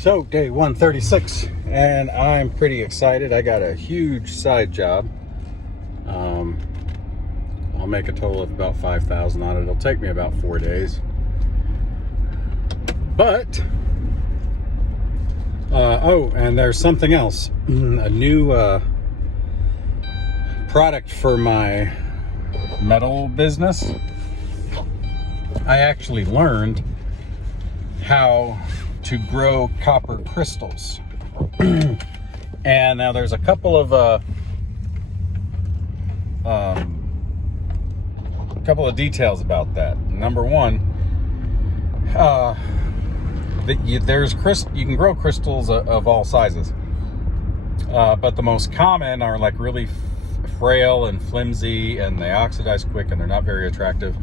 So day 136, and I'm pretty excited. I got a huge side job. I'll make a total of about 5,000 on it. It'll take me about 4 days. But oh, and there's something else. A new product for my metal business. I actually learned how to grow copper crystals. And now there's a couple of details about that. Number one, you can grow crystals of all sizes, but the most common are like really frail and flimsy, and they oxidize quick, and they're not very attractive.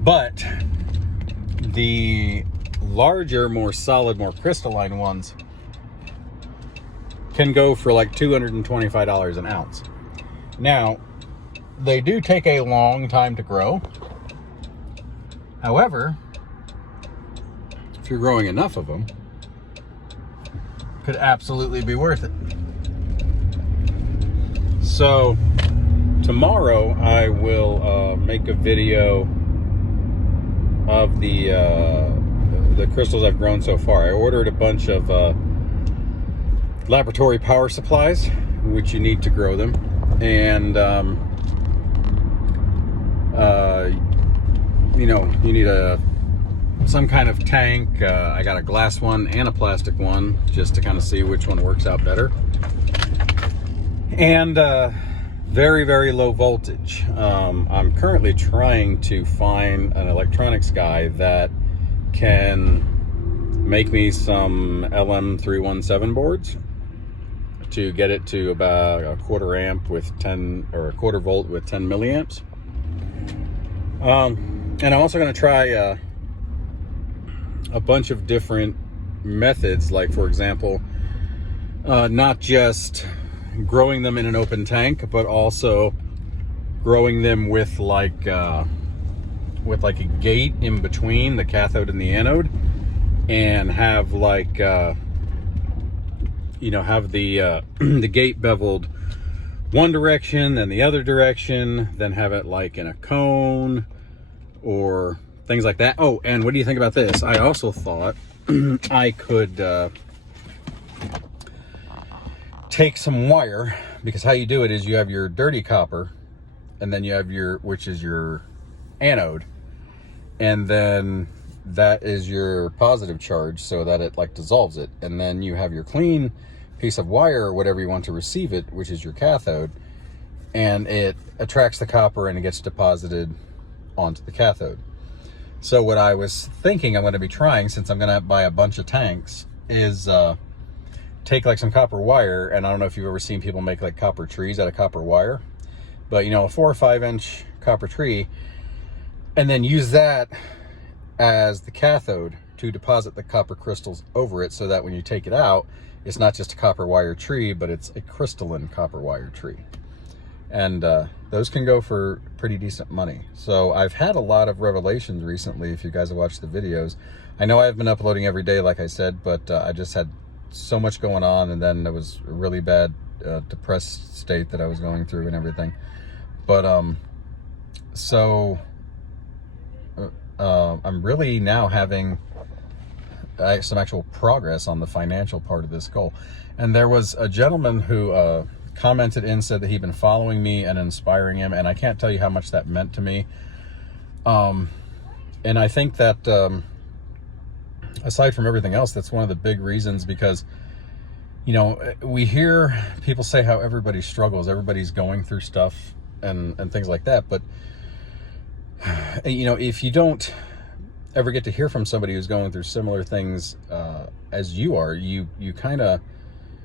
But the larger, more solid, more crystalline ones can go for like $225 an ounce. Now, they do take a long time to grow. However, if you're growing enough of them, it could absolutely be worth it. So tomorrow I will make a video of the crystals I've grown so far. I ordered a bunch of laboratory power supplies, which you need to grow them, and you need some kind of tank. I got a glass one and a plastic one, just to kind of see which one works out better. And very, very low voltage. I'm currently trying to find an electronics guy that can make me some LM317 boards to get it to about a quarter amp with 10, or a quarter volt with 10 milliamps. And I'm also going to try a bunch of different methods, like for example, not just growing them in an open tank, but also growing them with like a gate in between the cathode and the anode, and have like have the the gate beveled one direction, then the other direction, then have it like in a cone or things like that. Oh, and what do you think about this? I also thought I could take some wire, because how you do it is you have your dirty copper, and then you have which is your anode, and then that is your positive charge, so that it like dissolves it, and then you have your clean piece of wire or whatever you want to receive it, which is your cathode, and it attracts the copper and it gets deposited onto the cathode. So what I was thinking I'm going to be trying, since I'm going to buy a bunch of tanks, is take like some copper wire, and I don't know if you've ever seen people make like copper trees out of copper wire, but a 4 or 5 inch copper tree, and then use that as the cathode to deposit the copper crystals over it, so that when you take it out, it's not just a copper wire tree, but it's a crystalline copper wire tree. And those can go for pretty decent money. So I've had a lot of revelations recently, if you guys have watched the videos. I know I've been uploading every day, like I said, but I just had so much going on, and then there was a really bad depressed state that I was going through and everything. But I'm really now having some actual progress on the financial part of this goal. And there was a gentleman who commented and said that he'd been following me and inspiring him, and I can't tell you how much that meant to me. And I think that aside from everything else, that's one of the big reasons, because we hear people say how everybody struggles, everybody's going through stuff and things like that, but if you don't ever get to hear from somebody who's going through similar things as you are, you kind of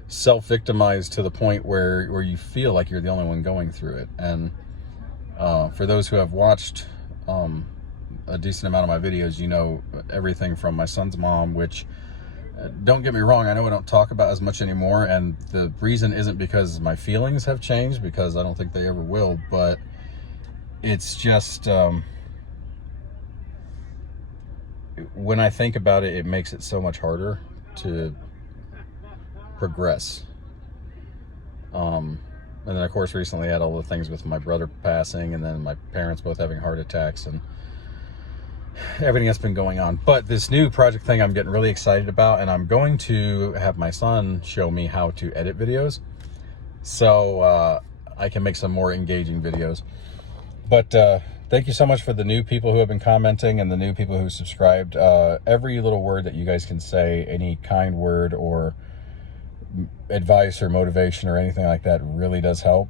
self-victimize to the point where you feel like you're the only one going through it. And for those who have watched a decent amount of my videos, everything from my son's mom, which, don't get me wrong, I know I don't talk about as much anymore, and the reason isn't because my feelings have changed, because I don't think they ever will, but it's just when I think about it, it makes it so much harder to progress. And then of course recently I had all the things with my brother passing, and then my parents both having heart attacks, and everything that's been going on. But this new project thing I'm getting really excited about, and I'm going to have my son show me how to edit videos, so I can make some more engaging videos. But thank you so much for the new people who have been commenting and the new people who subscribed. Every little word that you guys can say, any kind word or advice or motivation or anything like that, really does help.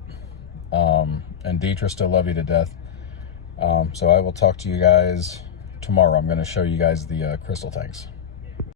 And Deetra, still love you to death. So I will talk to you guys tomorrow. I'm going to show you guys the crystal tanks.